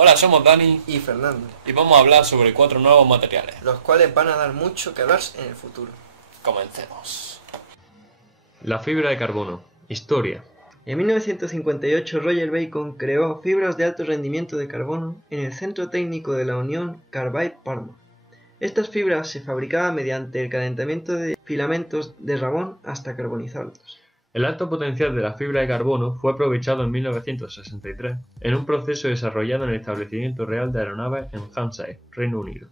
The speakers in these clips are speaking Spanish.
Hola, somos Dani y Fernando, y vamos a hablar sobre 4 nuevos materiales, los cuales van a dar mucho que hablar en el futuro. Comencemos. La fibra de carbono. Historia. En 1958 Roger Bacon creó fibras de alto rendimiento de carbono en el Centro Técnico de la Unión Carbide Parma. Estas fibras se fabricaban mediante el calentamiento de filamentos de Rabón hasta carbonizarlos. El alto potencial de la fibra de carbono fue aprovechado en 1963 en un proceso desarrollado en el establecimiento real de aeronaves en Hampshire, Reino Unido.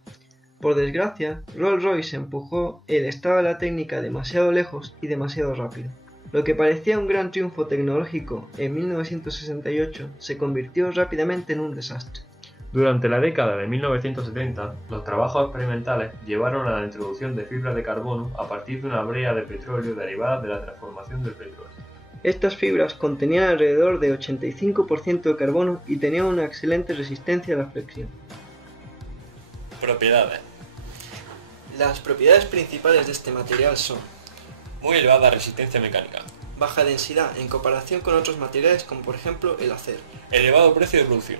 Por desgracia, Rolls-Royce empujó el estado de la técnica demasiado lejos y demasiado rápido. Lo que parecía un gran triunfo tecnológico en 1968 se convirtió rápidamente en un desastre. Durante la década de 1970, los trabajos experimentales llevaron a la introducción de fibras de carbono a partir de una brea de petróleo derivada de la transformación del petróleo. Estas fibras contenían alrededor de 85% de carbono y tenían una excelente resistencia a la flexión. Propiedades. Las propiedades principales de este material son Muy elevada resistencia mecánica, baja densidad en comparación con otros materiales como por ejemplo el acero, elevado precio de producción,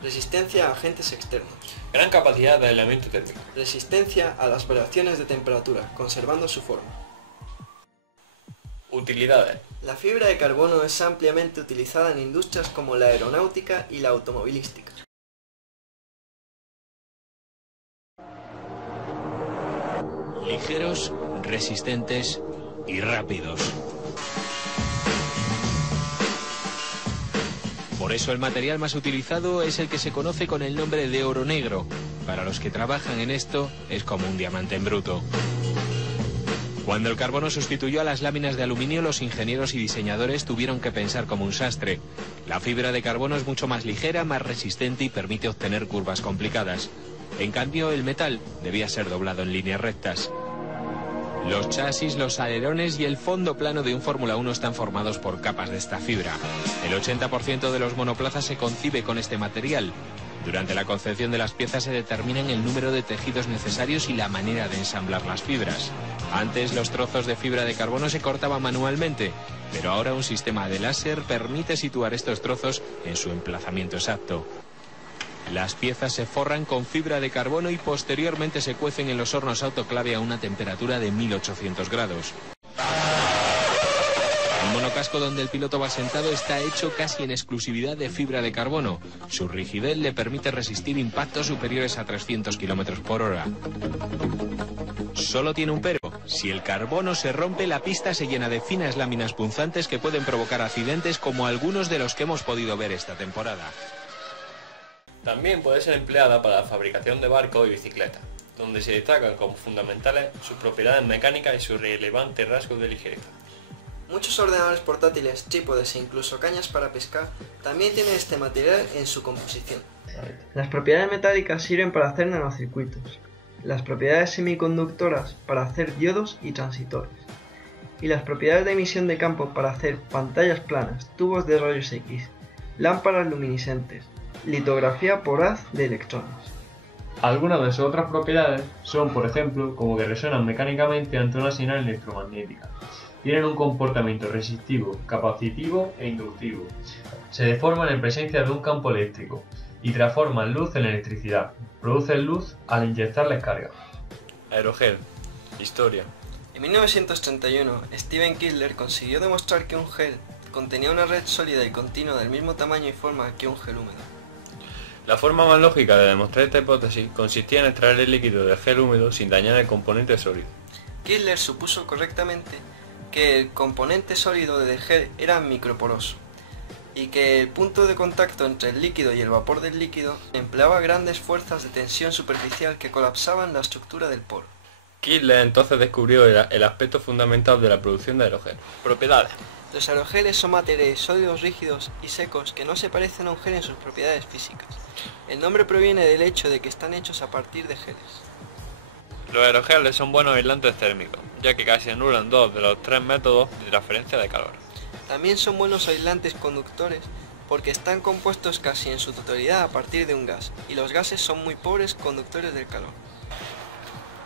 resistencia a agentes externos, gran capacidad de aislamiento térmico, resistencia a las variaciones de temperatura, conservando su forma. utilidades. La fibra de carbono es ampliamente utilizada en industrias como la aeronáutica y la automovilística. Ligeros, resistentes y rápidos. Por eso el material más utilizado es el que se conoce con el nombre de oro negro. Para los que trabajan en esto es como un diamante en bruto. Cuando el carbono sustituyó a las láminas de aluminio, los ingenieros y diseñadores tuvieron que pensar como un sastre. La fibra de carbono es mucho más ligera, más resistente y permite obtener curvas complicadas. En cambio, el metal debía ser doblado en líneas rectas. Los chasis, los alerones y el fondo plano de un Fórmula 1 están formados por capas de esta fibra. El 80% de los monoplazas se concibe con este material. Durante la concepción de las piezas se determinan el número de tejidos necesarios y la manera de ensamblar las fibras. Antes los trozos de fibra de carbono se cortaban manualmente, pero ahora un sistema de láser permite situar estos trozos en su emplazamiento exacto. Las piezas se forran con fibra de carbono y posteriormente se cuecen en los hornos autoclave a una temperatura de 1800 grados. El monocasco donde el piloto va sentado está hecho casi en exclusividad de fibra de carbono. Su rigidez le permite resistir impactos superiores a 300 km por hora. Solo tiene un pero. Si el carbono se rompe, la pista se llena de finas láminas punzantes que pueden provocar accidentes como algunos de los que hemos podido ver esta temporada. También puede ser empleada para la fabricación de barcos y bicicletas, donde se destacan como fundamentales sus propiedades mecánicas y sus relevantes rasgos de ligereza. Muchos ordenadores portátiles, trípodes e incluso cañas para pescar también tienen este material en su composición. Las propiedades metálicas sirven para hacer nanocircuitos, las propiedades semiconductoras para hacer diodos y transistores, y las propiedades de emisión de campo para hacer pantallas planas, tubos de rayos X, lámparas luminiscentes, litografía por haz de electrones. Algunas de sus otras propiedades son, por ejemplo, como que resuenan mecánicamente ante una señal electromagnética. Tienen un comportamiento resistivo, capacitivo e inductivo. Se deforman en presencia de un campo eléctrico y transforman luz en electricidad. Producen luz al inyectarles carga. Aerogel. Historia. En 1931, Steven Kistler consiguió demostrar que un gel contenía una red sólida y continua del mismo tamaño y forma que un gel húmedo. La forma más lógica de demostrar esta hipótesis consistía en extraer el líquido del gel húmedo sin dañar el componente sólido. Kistler supuso correctamente que el componente sólido del gel era microporoso y que el punto de contacto entre el líquido y el vapor del líquido empleaba grandes fuerzas de tensión superficial que colapsaban la estructura del poro. Kistler entonces descubrió el aspecto fundamental de la producción de aerogel. Propiedades. Los aerogeles son materiales sólidos, rígidos y secos que no se parecen a un gel en sus propiedades físicas. El nombre proviene del hecho de que están hechos a partir de geles. Los aerogeles son buenos aislantes térmicos, ya que casi anulan 2 de los 3 métodos de transferencia de calor. También son buenos aislantes conductores porque están compuestos casi en su totalidad a partir de un gas, y los gases son muy pobres conductores del calor.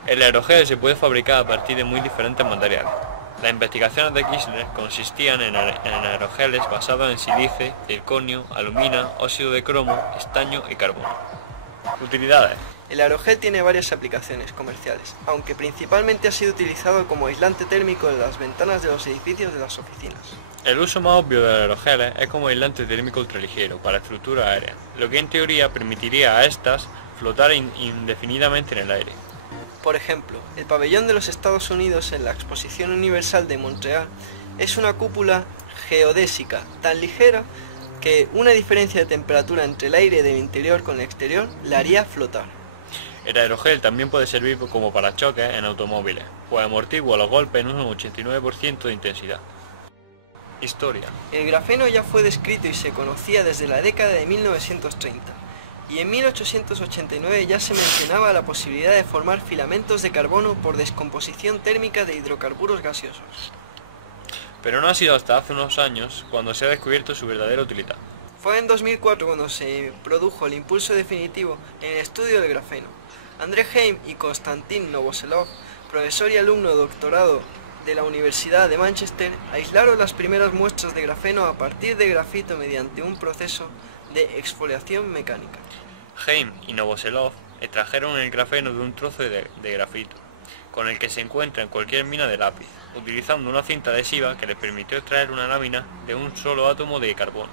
El aerogel se puede fabricar a partir de muy diferentes materiales. Las investigaciones de Kistler consistían en aerogeles basados en sílice, circonio, alumina, óxido de cromo, estaño y carbono. Utilidades. El aerogel tiene varias aplicaciones comerciales, aunque principalmente ha sido utilizado como aislante térmico en las ventanas de los edificios de las oficinas. El uso más obvio de los aerogeles es como aislante térmico ultraligero para estructuras aéreas, lo que en teoría permitiría a estas flotar indefinidamente en el aire. Por ejemplo, el pabellón de los Estados Unidos en la Exposición Universal de Montreal es una cúpula geodésica tan ligera que una diferencia de temperatura entre el aire del interior con el exterior la haría flotar. El aerogel también puede servir como parachoques en automóviles, pues amortigua los golpes en un 89% de intensidad. Historia. El grafeno ya fue descrito y se conocía desde la década de 1930, y en 1889 ya se mencionaba la posibilidad de formar filamentos de carbono por descomposición térmica de hidrocarburos gaseosos. Pero no ha sido hasta hace unos años cuando se ha descubierto su verdadera utilidad. Fue en 2004 cuando se produjo el impulso definitivo en el estudio del grafeno. André Heim y Konstantin Novoselov, profesor y alumno de doctorado de la Universidad de Manchester, aislaron las primeras muestras de grafeno a partir de grafito mediante un proceso de exfoliación mecánica. Heim y Novoselov extrajeron el grafeno de un trozo de grafito, con el que se encuentra en cualquier mina de lápiz, utilizando una cinta adhesiva que les permitió extraer una lámina de un solo átomo de carbono.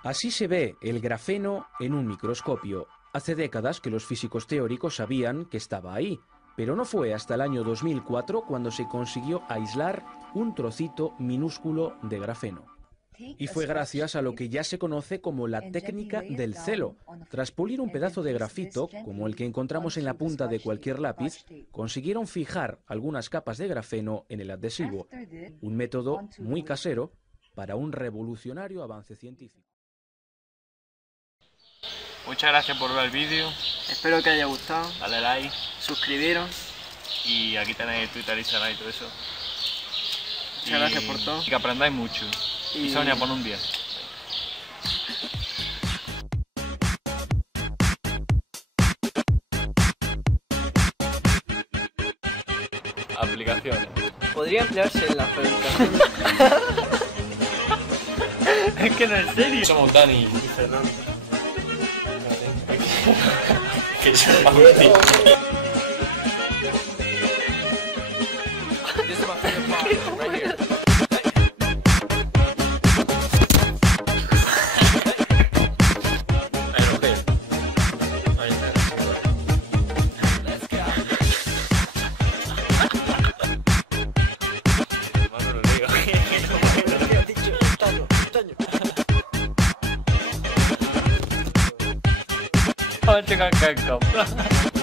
Así se ve el grafeno en un microscopio. Hace décadas que los físicos teóricos sabían que estaba ahí, pero no fue hasta el año 2004 cuando se consiguió aislar un trocito minúsculo de grafeno. Y fue gracias a lo que ya se conoce como la técnica del celo. Tras pulir un pedazo de grafito, como el que encontramos en la punta de cualquier lápiz, consiguieron fijar algunas capas de grafeno en el adhesivo. Un método muy casero para un revolucionario avance científico. Muchas gracias por ver el vídeo. Espero que haya gustado. Dale like. Suscribiros. Y aquí tenéis Twitter, Instagram y todo eso. Muchas gracias por todo. Y que aprendáis mucho. Y Sonia, pon un 10. Aplicaciones. Podría emplearse en la fabricación. Es que no, en serio. Somos Dani y Fernando. Que yo Agustín. Vamos a checar acá.